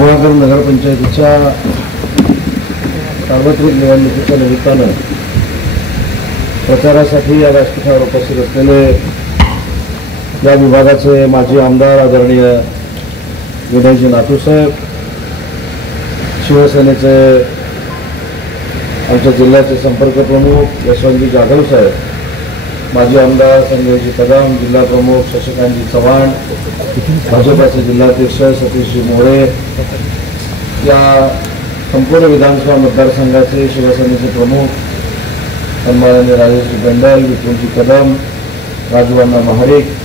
गुहागर नगरपंचायतीच्या सार्वत्रिक निवडणुकीच्या निमित्तानं प्रचारासाठी या व्यासपीठावर उपस्थित असलेले या विभागाचे माजी आमदार आदरणीय विनयजी नातूसाहेब, शिवसेनेचे आमच्या जिल्ह्याचे संपर्क प्रमुख यशवंतजी जाधव साहेब, माजी आमदार संजयजी कदम, जिल्हा प्रमुख शशिकांतजी चव्हाण, भाजपाचे जिल्हाध्यक्ष सतीशजी मोरे, या संपूर्ण विधानसभा मतदारसंघाचे शिवसेनेचे प्रमुख सन्माननीय राजेशजी बंडल, विपुलजी कदम, राजूअण्णा महाडिक,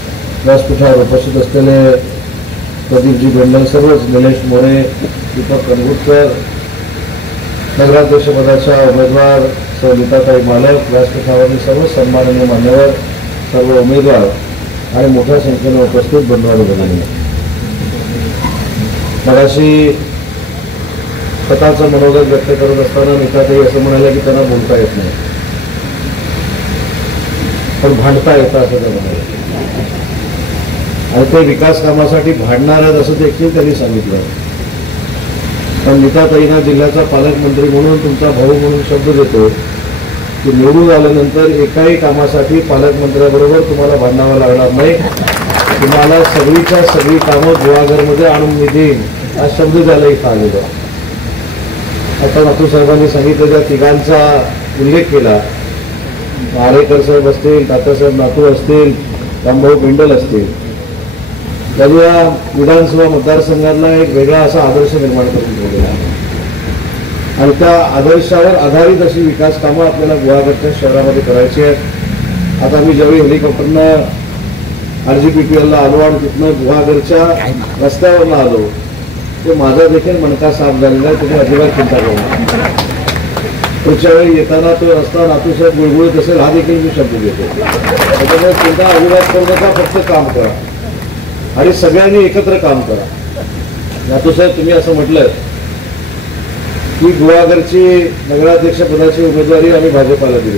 व्यासपीठावर उपस्थित असलेले प्रदीपजी बंडल, सर्वच निलेश मोरे, दीपक कनगुटकर, नगराध्यक्षपदाच्या उमेदवार नीताताई मालक, व्यासपीठावरील सर्व सन्माननीय मान्यवर, सर्व उमेदवार आणि मोठ्या संख्येने उपस्थित बंधू भगिनी, मगाशी स्वतःचं मनोगत व्यक्त करत असताना नीताताई असं म्हणाल्या की त्यांना बोलता येत नाही, पण भांडता येतं असं ते म्हणाले आणि ते विकास कामासाठी भांडणार आहेत असं देखील त्यांनी सांगितलं. पण नीताताईंना जिल्ह्याचा पालकमंत्री म्हणून, तुमचा भाऊ म्हणून शब्द देतो की निवडून आल्यानंतर एकाही कामासाठी पालकमंत्र्याबरोबर तुम्हाला भांडावं लागणार नाही, तुम्हाला सगळीच्या सगळी कामं गुहागरमध्ये आणून मी देईन हा शब्द द्यायला इथं आलेला. आता नातू साहेबांनी सांगितलं, त्या तिघांचा उल्लेख केला, आरेकर साहेब असतील, तात्यासाहेब नातू असतील, रामभाऊ बिंडल असतील, त्यांनी या विधानसभा मतदारसंघातला एक वेगळा असा आदर्श निर्माण करून ठेवलेला आहे आणि त्या आदर्शावर आधारित अशी विकास कामं आपल्याला गुहागरच्या शहरामध्ये करायची आहेत. आता आम्ही ज्यावेळी हेलिकॉप्टरनं RGPPL आलो आणि तिथनं गुहागरच्या रस्त्यावरनं आलो, ते माझा देखील मणका साफ झालेला आहे, तुम्ही अजिबात चिंता करू नका. पुढच्या वेळी येताना तो रस्ता नातूसाहेब गुळगुळीत असेल हा देखील मी शब्द देतो, त्याच्यामुळे चिंता अजिबात करू नका, फक्त काम करा आणि सगळ्यांनी एकत्र काम करा. नातूसाहेब, तुम्ही असं म्हटलं की गुहागरची नगराध्यक्षपदाची उमेदवारी आम्ही भाजपाला दिली.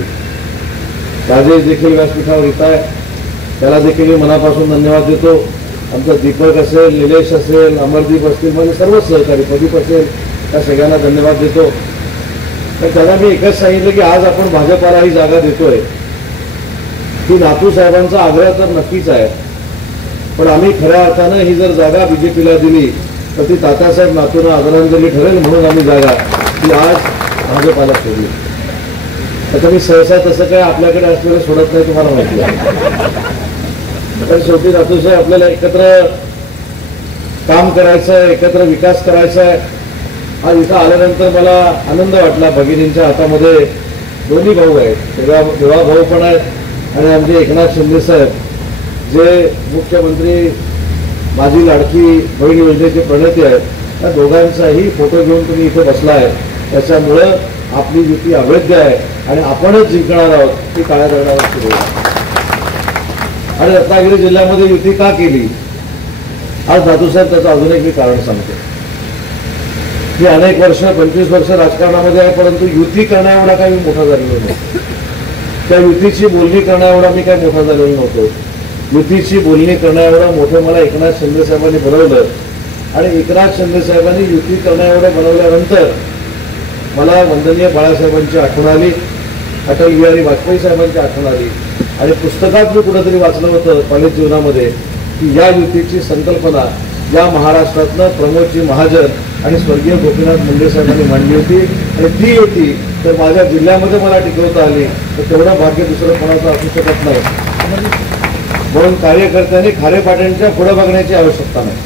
राजेश देखील व्यासपीठावर येत आहे, त्याला देखील मी मनापासून धन्यवाद देतो. आमचा दीपक असेल, निलेश असेल, अमरदीप असतील, म्हणजे सर्वच सहकारी, प्रदीप असेल, त्या सगळ्यांना धन्यवाद देतो. तर त्यांना मी एकच सांगितलं की आज आपण भाजपाला ही जागा देतोय, की नातू साहेबांचा आग्रह तर नक्कीच आहे, पण आम्ही खऱ्या अर्थानं ही जर जागा BJPला दिली तर ती तात्यासाहेब नातूंना आदरांजली ठरेल, म्हणून आम्ही जागा ती आज भाजपाला सोडली. आता मी सहसा तसं काय आपल्याकडे असलेलं सोडत नाही, तुम्हाला माहिती आहे. तर शेवटी नातूसाहेब आपल्याला एकत्र काम करायचं आहे, एकत्र विकास करायचा आहे. आज इथं आल्यानंतर मला आनंद वाटला, भगिनींच्या हातामध्ये दोन्ही भाऊ आहेत, विवाह भाऊ पण आहेत आणि आमचे एकनाथ शिंदे साहेब जे मुख्यमंत्री माझी लाडकी बहीण योजनेचे प्रणेते आहेत, त्या दोघांचाही फोटो घेऊन तुम्ही इथे बसला आहे. त्याच्यामुळं आपली युती अवैध आहे आणि आपणच जिंकणार आहोत ती काळ्या दगडावर सुरू आहे. आणि रत्नागिरी जिल्ह्यामध्ये युती का केली आज नातूसाहेब त्याचं अजून एक मी कारण सांगतो. मी अनेक वर्ष 25 वर्ष राजकारणामध्ये आहे, परंतु युती करण्या एवढा काही मी मोठा झालेलो नाही. त्या युतीची बोलणी करण्या एवढा मी काही मोठा झालेलो नव्हतो. युतीची बोलणी करण्या एवढं मोठं मला एकनाथ शिंदे साहेबांनी बनवलं आणि एकनाथ शिंदे साहेबांनी युती करण्या एवढं बनवल्यानंतर मला वंदनीय बाळासाहेबांची आठवण आली, अटल बिहारी वाजपेयी साहेबांची आठवण आली आणि पुस्तकात मी कुठंतरी वाचलं होतं कॉलेज जीवनामध्ये की या युतीची संकल्पना या महाराष्ट्रातनं प्रमोदजी महाजन आणि स्वर्गीय गोपीनाथ मुंडे साहेबांनी मांडली होती आणि ती युती तर माझ्या जिल्ह्यामध्ये मला टिकवता आली, तर तेवढं भाग्य दुसरं कोणाचं असू शकत नाही. म्हणून कार्यकर्त्यांनी खारे पाट्यांच्या पुढे बघण्याची आवश्यकता नाही.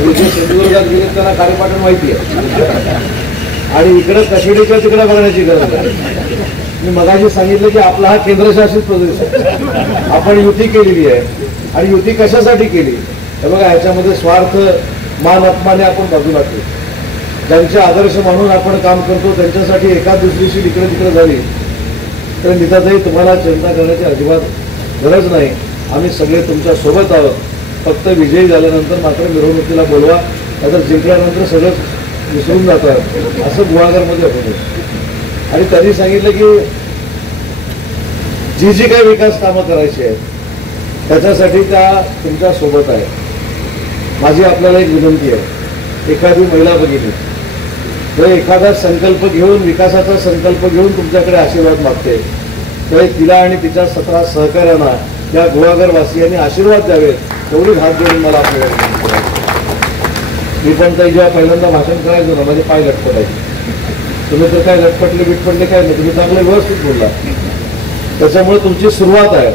सिंधुदुर्गात गेले त्यांना खारे पाटण माहिती आहे आणि इकडे कशिडीच्या तिकडे बघण्याची गरज आहे. मी मगाशी सांगितलं की आपला हा केंद्रशासित प्रदेश आहे, आपण युती केलेली आहे आणि युती कशासाठी केली हे बघा, ह्याच्यामध्ये स्वार्थ मान अपमाने आपण बाजूला ठेवू. ज्यांचे आदर्श म्हणून आपण काम करतो त्यांच्यासाठी एका दुसरीशी इकडे तिकडे झाली तर नीताताई तुम्हाला चिंता करण्याची अजिबात गरज नाही. आम्ही सगळे तुमच्या सोबत आहोत. फक्त विजयी झाल्यानंतर मात्र मिरवणुकीला बोलवा, नाहीतर जिंकल्यानंतर सगळं विसरून जातात असं गुहागरमध्ये होतं. आणि त्यांनी सांगितलं की जी काही विकास कामं करायची आहेत त्याच्यासाठी त्या तुमच्या सोबत आहे. माझी आपल्याला एक विनंती आहे, एखादी महिला बघितली तर एखादा संकल्प घेऊन, विकासाचा संकल्प घेऊन तुमच्याकडे आशीर्वाद मागते, तर तिला आणि तिच्या 17 सहकाऱ्यांना या गुहागरवासियांनी आशीर्वाद द्यावेत एवढी हात जोडून मला आपल्याला विनंती करायची. मी पण तर जेव्हा पहिल्यांदा भाषण करायचो ना, माझे पाय लटपटायचे. तुम्ही तर काय लटपटले बिटपटले काय नाही, तुम्ही चांगलं व्यवस्थित बोलला. त्याच्यामुळे तुमची सुरुवात आहे,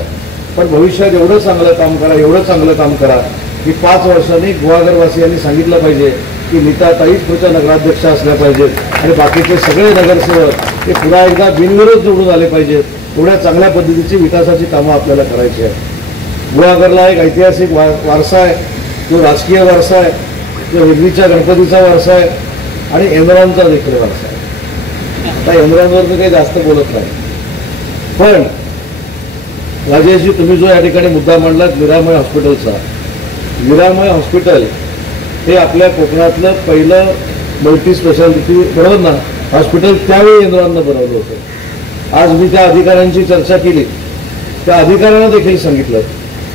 पण भविष्यात एवढं चांगलं काम करा, एवढं चांगलं काम करा की 5 वर्षांनी गुहागरवासियांनी सांगितलं पाहिजे की नीताताईच पुढच्या नगराध्यक्ष असल्या पाहिजेत आणि बाकीचे सगळे नगरसेवक हे पुन्हा एकदा बिनविरोध निवडून आले पाहिजेत. एवढ्या चांगल्या पद्धतीची विकासाची कामं आपल्याला करायची आहे. गुहागरला एक ऐतिहासिक वारसा आहे, जो राजकीय वारसा आहे, जो हिरवीच्या गणपतीचा वारसा आहे आणि एनरॉनचा देखील वारसा आहे. आता एनरॉनवर मी काही जास्त बोलत नाही, पण राजेशजी तुम्ही जो या ठिकाणी मुद्दा मांडलात निरामय हॉस्पिटलचा, निरामय हॉस्पिटल हे आपल्या कोकणातलं पहिलं मल्टी स्पेशालिटी बरोबर ना हॉस्पिटल त्यावेळी एनरॉननं बनवलं होतं. आज मी त्या अधिकाऱ्यांची चर्चा केली, त्या अधिकाऱ्यांना देखील सांगितलं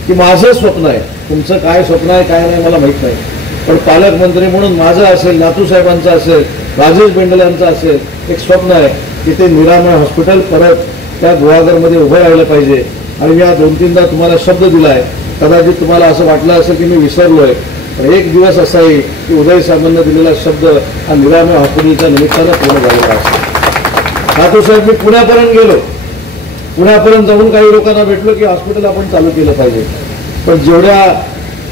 की माझं स्वप्न आहे, तुमचं काय स्वप्न आहे काय नाही मला माहीत नाही, पण पालकमंत्री म्हणून माझं असेल, नातूसाहेबांचं असेल, राजेश बेंडलांचं असेल, एक स्वप्न आहे की ते निरामय हॉस्पिटल परत त्या गुहागरमध्ये उभं राहिलं पाहिजे. आणि मी 2-3दा तुम्हाला शब्द दिला आहे, कदाचित तुम्हाला असं वाटलं असेल की मी विसरलोय, पण एक दिवस असा येईल की उदय साहेबांना दिलेला शब्द हा निरामय हॉस्पिटलच्या निमित्तानं पूर्ण झालेला असेल. नातूसाहेब मी पुण्यापर्यंत गेलो, पुण्यापर्यंत जाऊन काही लोकांना भेटलो की हॉस्पिटल आपण चालू केलं पाहिजे, पण जेवढ्या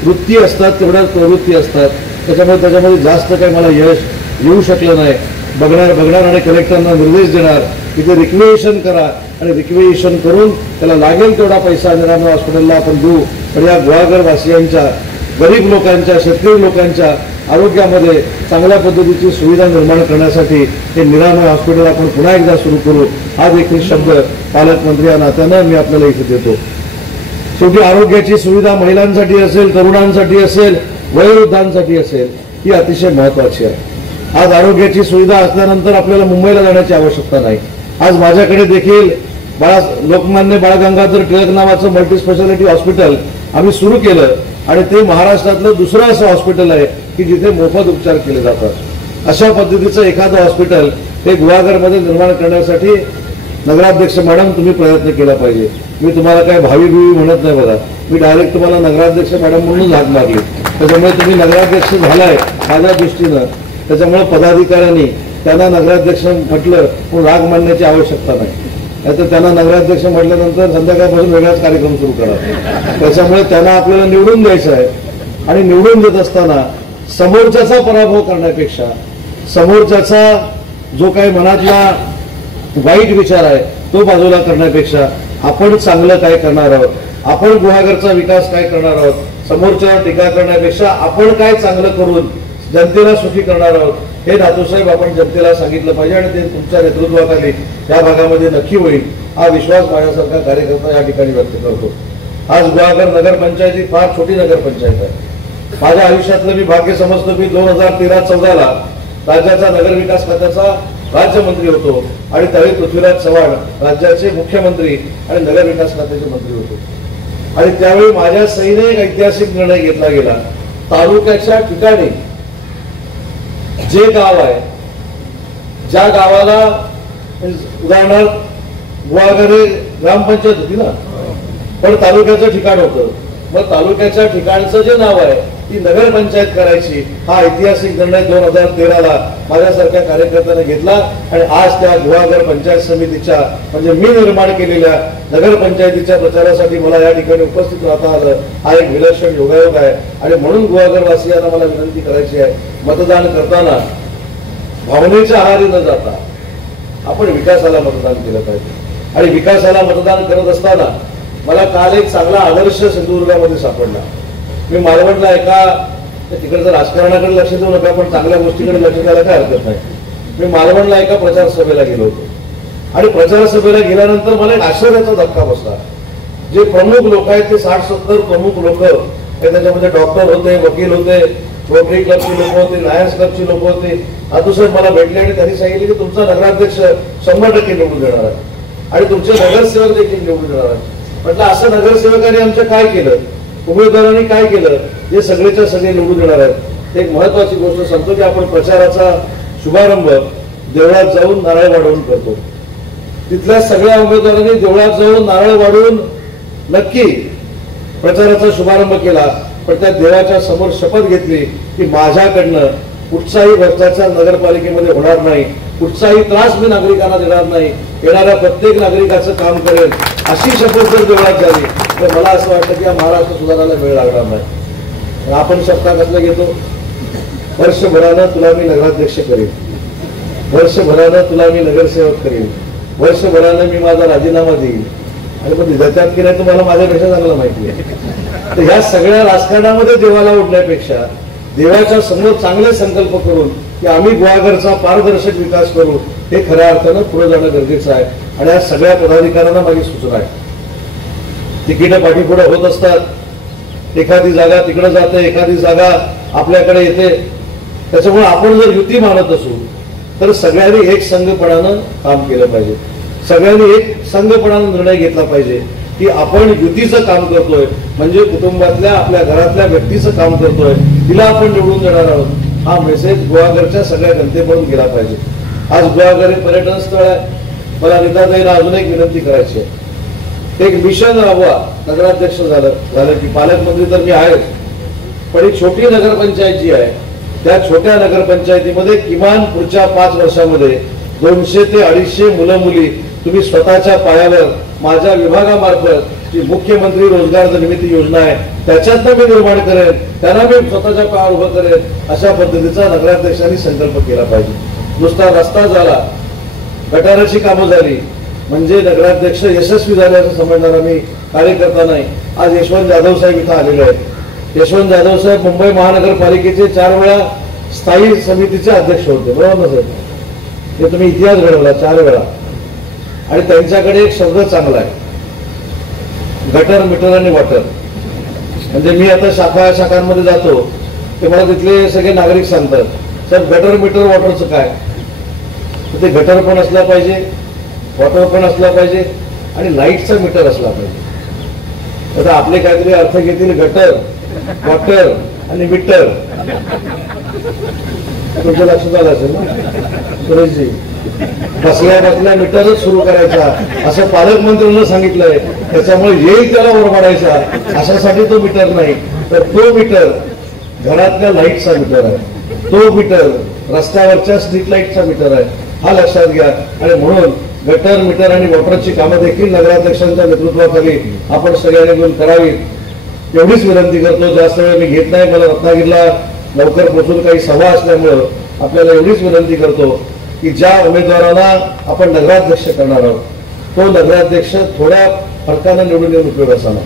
वृत्ती असतात तेवढ्या प्रवृत्ती असतात, त्याच्यामध्ये जास्त काही मला यश येऊ शकलं नाही. बघणार आणि कलेक्टरना निर्देश देणार की ते रिक्वेशन करा आणि रिक्वेशन करून त्याला लागेल तेवढा पैसा निरामय हॉस्पिटलला आपण देऊ. पण या गुहागरवासियांच्या, गरीब लोकांच्या, शेतकरी लोकांच्या आरोग्यामध्ये चांगल्या पद्धतीची सुविधा निर्माण करण्यासाठी हे निरामय हॉस्पिटल आपण पुन्हा एकदा सुरू करू, हा देखील शब्द पालकमंत्री या नात्यानं मी आपल्याला इथे देतो. शेवटी आरोग्याची सुविधा महिलांसाठी असेल, तरुणांसाठी असेल, वयोवृद्धांसाठी असेल, ही अतिशय महत्वाची आहे. आज आरोग्याची सुविधा असल्यानंतर आपल्याला मुंबईला जाण्याची आवश्यकता नाही. आज माझ्याकडे देखील लोकमान्य बाळ गंगाधर टिळक नावाचं मल्टी स्पेशालिटी हॉस्पिटल आम्ही सुरू केलं आणि ते महाराष्ट्रातलं दुसरं असं हॉस्पिटल आहे की जिथे मोफत उपचार केले जातात. अशा पद्धतीचं एखादं हॉस्पिटल हे गुहागरमध्ये निर्माण करण्यासाठी नगराध्यक्ष मॅडम तुम्ही प्रयत्न केला पाहिजे. मी तुम्हाला काय भावी म्हणत नाही बघा, मी डायरेक्ट तुम्हाला नगराध्यक्ष मॅडम म्हणून हाक मारली, त्याच्यामुळे तुम्ही नगराध्यक्ष झालाय माझ्या दृष्टीनं. त्याच्यामुळे पदाधिकाऱ्यांनी त्यांना नगराध्यक्ष म्हटलं पण राग मानण्याची आवश्यकता नाही, नाहीतर त्यांना नगराध्यक्ष म्हटल्यानंतर संध्याकाळपासून वेगळाच कार्यक्रम सुरू करा. त्याच्यामुळे त्यांना आपल्याला निवडून द्यायचं आहे आणि निवडून देत असताना समोरच्याचा पराभव करण्यापेक्षा, समोरच्याचा जो काही मनातला वाईट विचार आहे तो बाजूला करण्यापेक्षा आपण चांगलं काय करणार आहोत, आपण गुहागरचा विकास काय करणार आहोत, समोरच्यावर टीका करण्यापेक्षा आपण काय चांगलं करून जनतेला सुखी करणार आहोत हे नातूसाहेब आपण जनतेला सांगितलं पाहिजे आणि ते तुमच्या नेतृत्वाखाली या भागामध्ये नक्की होईल हा विश्वास माझ्यासारखा कार्यकर्ता या ठिकाणी व्यक्त करतो. आज गुहागर नगरपंचायत ही फार छोटी नगरपंचायत आहे. माझ्या आयुष्यातलं मी भाग्य समजतो की 2013-14 राज्याचा नगरविकास खात्याचा राज्यमंत्री होतो आणि त्यावेळी पृथ्वीराज चव्हाण राज्याचे मुख्यमंत्री आणि नगरविकास खात्याचे मंत्री होते. आणि त्यावेळी माझ्या सहीने एक ऐतिहासिक निर्णय घेतला गेला, तालुक्याच्या ठिकाणी जे गाव आहे, ज्या गावाला उदाहरणार्थ गुहागर ग्रामपंचायत होती ना, पण तालुक्याचं ठिकाण होतं, मग तालुक्याच्या ठिकाणचं जे नाव आहे ती नगरपंचायत करायची हा ऐतिहासिक निर्णय 2013 माझ्यासारख्या कार्यकर्त्याने घेतला आणि आज त्या गुहागर पंचायत समितीच्या म्हणजे मी निर्माण केलेल्या नगरपंचायतीच्या प्रचारासाठी मला या ठिकाणी उपस्थित राहता आलं. हा एक विलक्षण योगायोग आहे आणि म्हणून गुहागरवासियांना मला विनंती करायची आहे, मतदान करताना भावनेच्या आहारी न जाता आपण विकासाला मतदान केलं पाहिजे. आणि विकासाला मतदान करत असताना मला काल एक चांगला आदर्श सिंधुदुर्गामध्ये सापडला. मी मालवणला एका तिकडचं राजकारणाकडे लक्ष देऊ नका पण चांगल्या गोष्टीकडे लक्ष द्यायला काय हरकत नाही. मी मालवणला एका प्रचार सभेला गेलो होतो आणि प्रचार सभेला गेल्यानंतर मला एक आश्चर्याचा धक्का बसला. जे प्रमुख लोक आहेत ते 60-70 प्रमुख लोक, त्याच्यामध्ये डॉक्टर होते, वकील होते, रोटरी क्लबची लोक होते, लायन्स क्लबची लोक होते. नातूसाहेब मला भेटले आणि त्यांनी सांगितले की तुमचा नगराध्यक्ष 100% निवडून देणार आहे आणि तुमचे नगरसेवक देखील निवडून देणार आहे. म्हटलं असं नगरसेवकांनी आमचं काय केलं उमेदवारांनी काय केलं हे सगळेच्या सगळे निवडून येणार आहेत। एक महत्वाची गोष्ट सांगतो की आपण प्रचाराचा शुभारंभ देवळात जाऊन नारळ वाढवून करतो। तिथल्या सगळ्या उमेदवारांनी देवळात जाऊन नारळ वाढवून नक्की प्रचाराचा शुभारंभ केला, पण त्या देवाच्या समोर शपथ घेतली की माझ्याकडनं कुठचाही भ्रष्टाचार नगरपालिकेमध्ये होणार नाही, कुठचाही त्रास मी नागरिकांना देणार नाही, येणाऱ्या प्रत्येक नागरिकाचं काम करेल, अशी शपथ जर देवळात झाली तर मला असं वाटतं की या महाराष्ट्र सुधारायला वेळ लागणार नाही। आपण शपथा कसल्या घेतो? वर्षभरानं तुला मी नगराध्यक्ष करेन, वर्षभरानं तुला मी नगरसेवक करेन, वर्षभरानं मी माझा राजीनामा देईन। आणि पण त्याच्यात की नाही तुम्हाला माझ्यापेक्षा चांगलं माहिती आहे। तर ह्या सगळ्या राजकारणामध्ये देवाला उडण्यापेक्षा देवाच्या समोर चांगले संकल्प करून की आम्ही गुहागरचा पारदर्शक विकास करू, हे खऱ्या अर्थानं पुढे जाणं गरजेचं आहे। आणि या सगळ्या पदाधिकाऱ्यांना माझी सूचना आहे, तिकीट पाठीपुढे होत असतात, एखादी जागा तिकडे जाते, एखादी जागा आपल्याकडे येते, त्याच्यामुळे आपण जर युती मानत असू तर सगळ्यांनी एक संघपणानं काम केलं पाहिजे, सगळ्यांनी एक संघपणानं निर्णय घेतला पाहिजे की आपण युतीचं काम करतोय म्हणजे कुटुंबातल्या आपल्या घरातल्या व्यक्तीचं काम करतोय, तिला आपण निवडून देणार आहोत। हा मेसेज गुहागरच्या सगळ्या जनतेकडून गेला पाहिजे। आज गुहागर हे पर्यटन स्थळ आहे, मला नीताताईला अजून एक विनंती करायची आहे, एक मिशन राबवा। नगराध्यक्ष झालं की पालकमंत्री तर मी आहेच, पण एक छोटी नगरपंचायत जी आहे त्या छोट्या नगरपंचायतीमध्ये किमान पुढच्या 5 वर्षामध्ये 200 ते 250 मुलं मुली तुम्ही स्वतःच्या पायावर माझ्या विभागामार्फत जी मुख्यमंत्री रोजगार निर्मिती योजना आहे त्याच्यातनं मी निर्माण करेन, त्यांना मी स्वतःच्या पायावर उभं करेन, अशा पद्धतीचा नगराध्यक्षांनी संकल्प केला पाहिजे। नुसता रस्ता झाला, गटाराची कामं झाली म्हणजे नगराध्यक्ष यशस्वी झाले असं समजणारा मी कार्यकर्ता नाही। आज यशवंत जाधव साहेब इथं आलेले आहेत। यशवंत जाधव साहेब मुंबई महानगरपालिकेचे 4 वेळा स्थायी समितीचे अध्यक्ष होते, बरोबर ना साहेब? हे तुम्ही इतिहास घडवला 4 वेळा। आणि त्यांच्याकडे एक शब्द चांगला आहे, गटर मीटर आणि वॉटर। म्हणजे मी आता शाखांमध्ये जातो ते मला तिथले सगळे नागरिक सांगतात, सर गटर मीटर वॉटरचं काय? तर ते गटर पण असला पाहिजे, वॉटर पण असला पाहिजे आणि लाईटचा मीटर असला पाहिजे। आता आपले काहीतरी अर्थ घेतील गटर, वॉटर आणि मीटर। तुमच्या लक्षात आलं असेल ना सुरेशजी? बसल्या बसल्या मीटरच सुरू करायचा असं पालकमंत्र्यांना सांगितलंय, त्याच्यामुळे येईल त्याला ओरबाडायचा अशासाठी तो मीटर नाही, तर तो मीटर घरातल्या लाईटचा मीटर आहे, तो मीटर रस्त्यावरच्या स्ट्रीट लाईटचा मीटर आहे, हा लक्षात घ्या। आणि म्हणून गटर मीटर आणि वॉटरची कामं देखील नगराध्यक्षांच्या नेतृत्वाखाली आपण सगळ्यांनी मिळून करावी, एवढीच विनंती करतो। जास्त वेळ मी घेत नाही, मला रत्नागिरीला लवकर पोहोचून काही सभा असल्यामुळं आपल्याला एवढीच विनंती करतो की ज्या उमेदवाराला आपण नगराध्यक्ष करणार आहोत तो नगराध्यक्ष थोड्या फरकानं निवडून येऊन उपयोग असावा।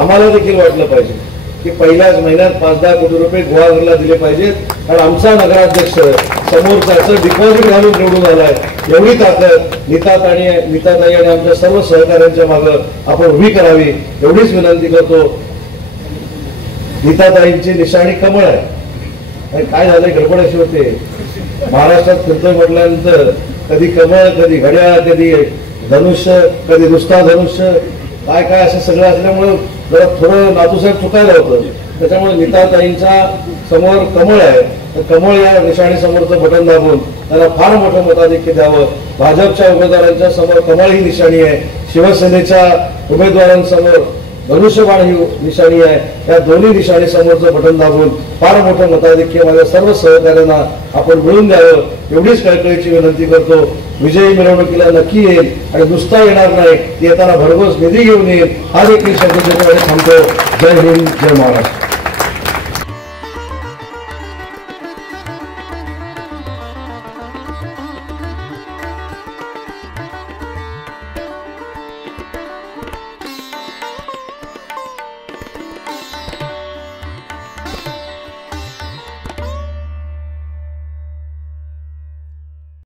आम्हाला देखील वाटलं पाहिजे की पहिल्याच महिन्यात 5-10 कोटी रुपये गुहागरला दिले पाहिजेत, कारण आमचा नगराध्यक्ष समोर त्याचं डिपॉझिट घालून निवडून आलाय। एवढी ताकद नीताताई आणि आमच्या सर्व सहकाऱ्यांच्या मागे आपण उभी करावी, एवढीच विनंती करतो। नीताताईंची निशाणी कमळ आहे। काय झालंय, गडबड अशी होते, महाराष्ट्रात फिरतोय म्हटल्यानंतर कधी कमळ, कधी घड्याळ, कधी धनुष्य, कधी नुसता धनुष्य, काय काय असं सगळं असल्यामुळं जरा थोडं नातूसाहेब चुकायला होतं। त्याच्यामुळे नीताताईंच्या समोर कमळ आहे, तर कमळ या निशाणी समोरचं बटन दाबून त्याला फार मोठं मताधिक्य द्यावं। भाजपच्या उमेदवारांच्या समोर कमळ ही निशाणी आहे, शिवसेनेच्या उमेदवारांसमोर धनुष्यबाण ही निशाणी आहे, या दोन्ही निशाणी समोरचं बटन दाबून फार मोठं मताधिक्य माझ्या सर्व सहकार्यांना आपण मिळून द्यावं, एवढीच कळकळीची विनंती करतो। विजयी मिरवणुकीला नक्की येईल आणि नुसता येणार नाही, येताना भरघोस निधी घेऊन येईल, हा देखील शब्द थांबतो। जय हिंद, जय महाराष्ट्र।